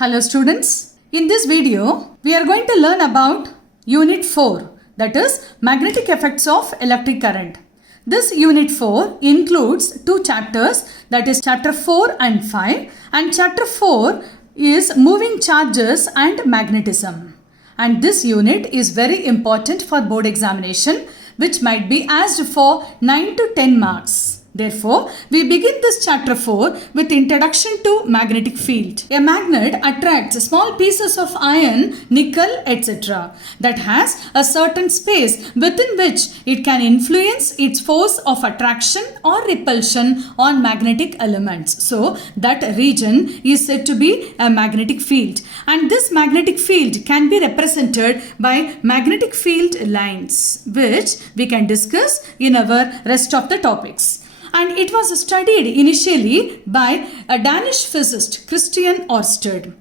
Hello students, in this video we are going to learn about Unit 4, that is magnetic effects of electric current. This Unit 4 includes two chapters, that is chapter 4 and 5, and chapter 4 is moving charges and magnetism. And this unit is very important for board examination, which might be asked for 9 to 10 marks. Therefore, we begin this chapter 4 with introduction to magnetic field. A magnet attracts small pieces of iron, nickel, etc. that has a certain space within which it can influence its force of attraction or repulsion on magnetic elements. So, that region is said to be a magnetic field. And this magnetic field can be represented by magnetic field lines, which we can discuss in our rest of the topics. And it was studied initially by a Danish physicist, Christian Ørsted.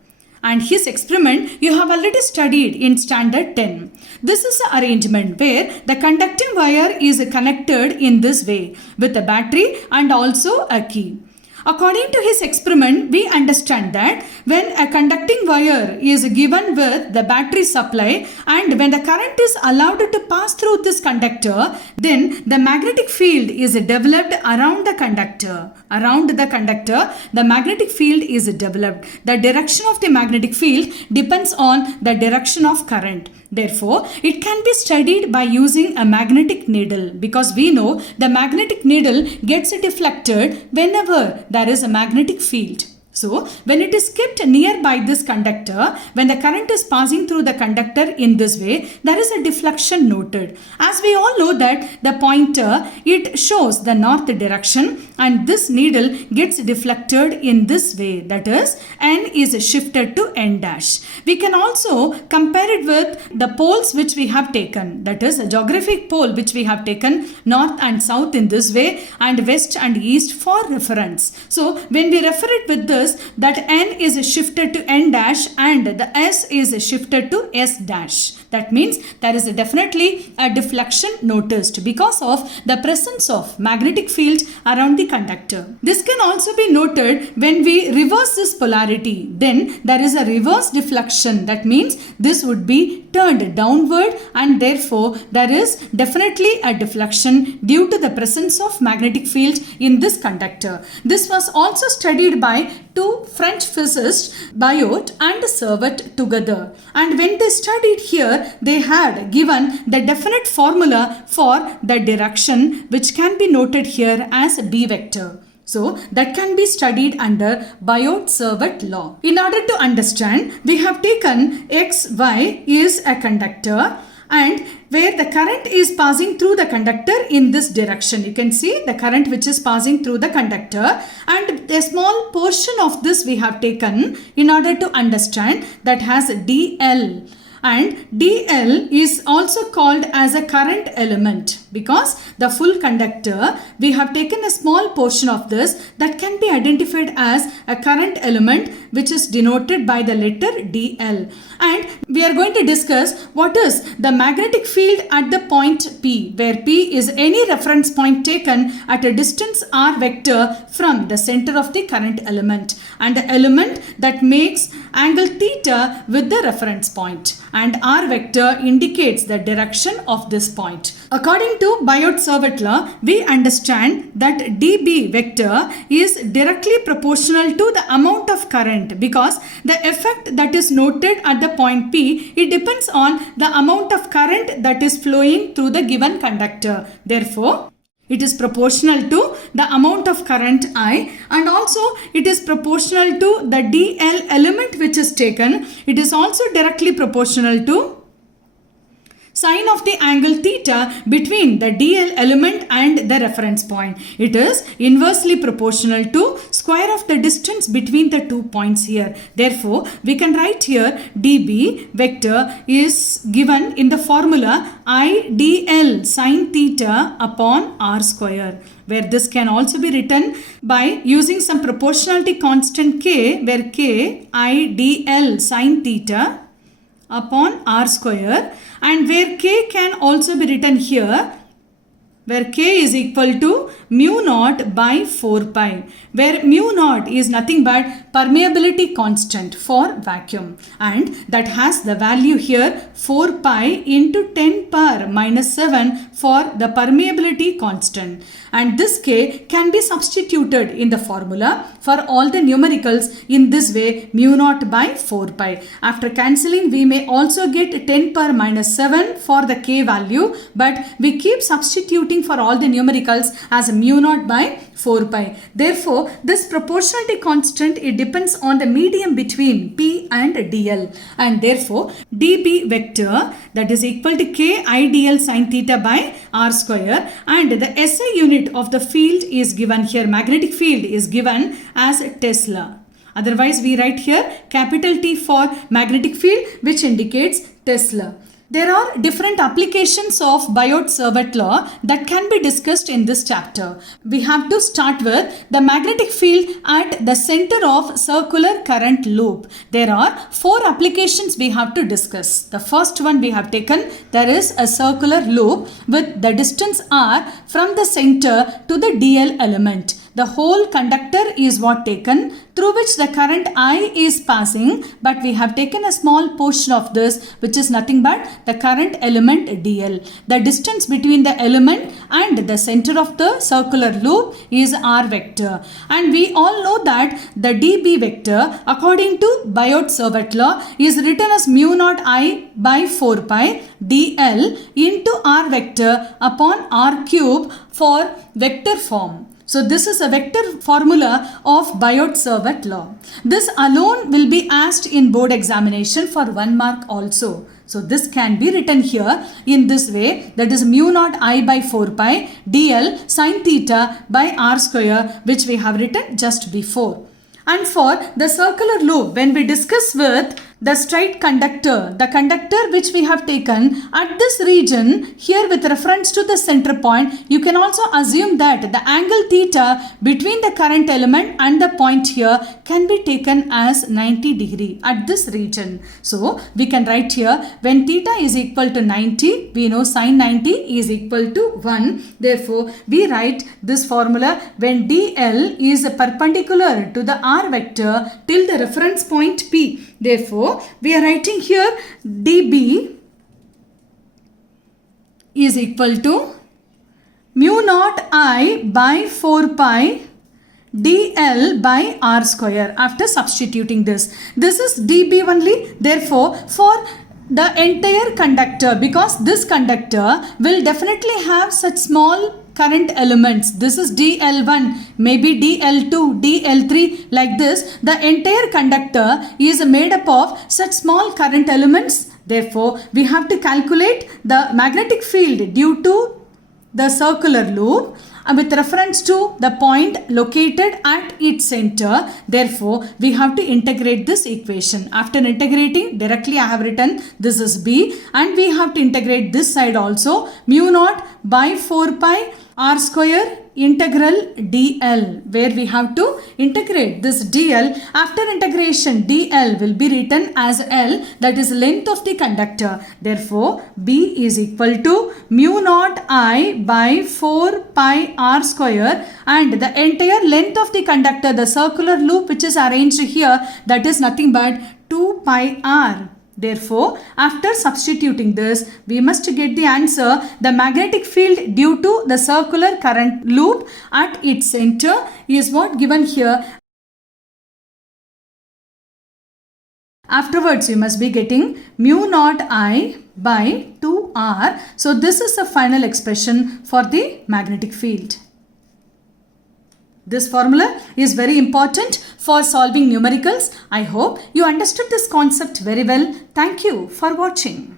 And his experiment you have already studied in standard 10. This is an arrangement where the conducting wire is connected in this way with a battery and also a key. According to his experiment, we understand that when a conducting wire is given with the battery supply and when the current is allowed to pass through this conductor, then the magnetic field is developed around the conductor. Around the conductor, the magnetic field is developed. The direction of the magnetic field depends on the direction of current. Therefore, it can be studied by using a magnetic needle because we know the magnetic needle gets deflected whenever there is a magnetic field. So, when it is kept nearby this conductor, when the current is passing through the conductor in this way, there is a deflection noted. As we all know that the pointer, it shows the north direction and this needle gets deflected in this way. That is, N is shifted to N dash. We can also compare it with the poles which we have taken. That is, a geographic pole which we have taken north and south in this way and west and east for reference. So, when we refer it with this, that N is shifted to N dash and the S is shifted to S dash. That means there is definitely a deflection noticed because of the presence of magnetic field around the conductor. This can also be noted when we reverse this polarity. Then there is a reverse deflection. That means this would be turned downward and therefore there is definitely a deflection due to the presence of magnetic field in this conductor. This was also studied by two French physicists, Biot and Servet together. And when they studied here, they had given the definite formula for the direction which can be noted here as B vector. So, that can be studied under Biot-Servet law. In order to understand, we have taken X, Y is a conductor and where the current is passing through the conductor in this direction. You can see the current which is passing through the conductor and a small portion of this we have taken in order to understand that has dl. And dl is also called as a current element because the full conductor, we have taken a small portion of this that can be identified as a current element which is denoted by the letter dl. And we are going to discuss what is the magnetic field at the point P, where P is any reference point taken at a distance r vector from the center of the current element and the element that makes angle theta with the reference point. And r vector indicates the direction of this point. According to Biot-Servet law, we understand that dB vector is directly proportional to the amount of current because the effect that is noted at the point P, it depends on the amount of current that is flowing through the given conductor. Therefore, it is proportional to the amount of current I and also it is proportional to the dl element which is taken. It is also directly proportional to sine of the angle theta between the dl element and the reference point. It is inversely proportional to square of the distance between the 2 points here. Therefore, we can write here dB vector is given in the formula I dl sine theta upon r square, where this can also be written by using some proportionality constant k, where k I dl sine theta upon r square, and where k can also be written here where k is equal to mu naught by 4 pi, where mu naught is nothing but permeability constant for vacuum, and that has the value here 4 pi into 10 power minus 7 for the permeability constant, and this k can be substituted in the formula for all the numericals in this way, mu naught by 4 pi. After cancelling, we may also get 10 power minus 7 for the k value, but we keep substituting for all the numericals as mu naught by 4 pi. Therefore, this proportionality constant, it depends on the medium between P and dl, and therefore dB vector, that is equal to k I dl sin theta by r square, and the SI unit of the field is given here, magnetic field is given as Tesla. Otherwise, we write here capital T for magnetic field, which indicates Tesla. There are different applications of Biot-Savart law that can be discussed in this chapter. We have to start with the magnetic field at the center of circular current loop. There are 4 applications we have to discuss. The first one we have taken, there is a circular loop with the distance r from the center to the dl element. The whole conductor is what taken, through which the current I is passing, but we have taken a small portion of this, which is nothing but the current element dl. The distance between the element and the center of the circular loop is r vector. And we all know that the dB vector, according to Biot-Savart law, is written as mu naught I by 4 pi dl into r vector upon r cube for vector form. So this is a vector formula of Biot-Savart law. This alone will be asked in board examination for 1 mark also. So this can be written here in this way, that is mu naught I by 4 pi dl sin theta by r square, which we have written just before. And for the circular loop, when we discuss with the straight conductor, the conductor which we have taken at this region here with reference to the center point, you can also assume that the angle theta between the current element and the point here can be taken as 90 degree at this region. So we can write here, when theta is equal to 90, we know sin 90 is equal to 1. Therefore, we write this formula when dl is perpendicular to the r vector till the reference point P. Therefore, we are writing here dB is equal to mu naught I by 4 pi dl by r square after substituting this. This is dB only. Therefore, for the entire conductor, because this conductor will definitely have such small current elements, this is dl1, maybe dl2, dl3, like this, the entire conductor is made up of such small current elements. Therefore, we have to calculate the magnetic field due to the circular loop with reference to the point located at its center. Therefore, we have to integrate this equation. After integrating, directly I have written this is B, and we have to integrate this side also, mu naught by 4 pi r square integral dl, where we have to integrate this dl. After integration, dl will be written as L, that is length of the conductor. Therefore, B is equal to mu naught I by 4 pi r square, and the entire length of the conductor, the circular loop which is arranged here, that is nothing but 2 pi r. Therefore, after substituting this, we must get the answer. The magnetic field due to the circular current loop at its center is what given here. Afterwards, you must be getting mu naught I by 2r. So this is the final expression for the magnetic field. This formula is very important for solving numericals. I hope you understood this concept very well. Thank you for watching.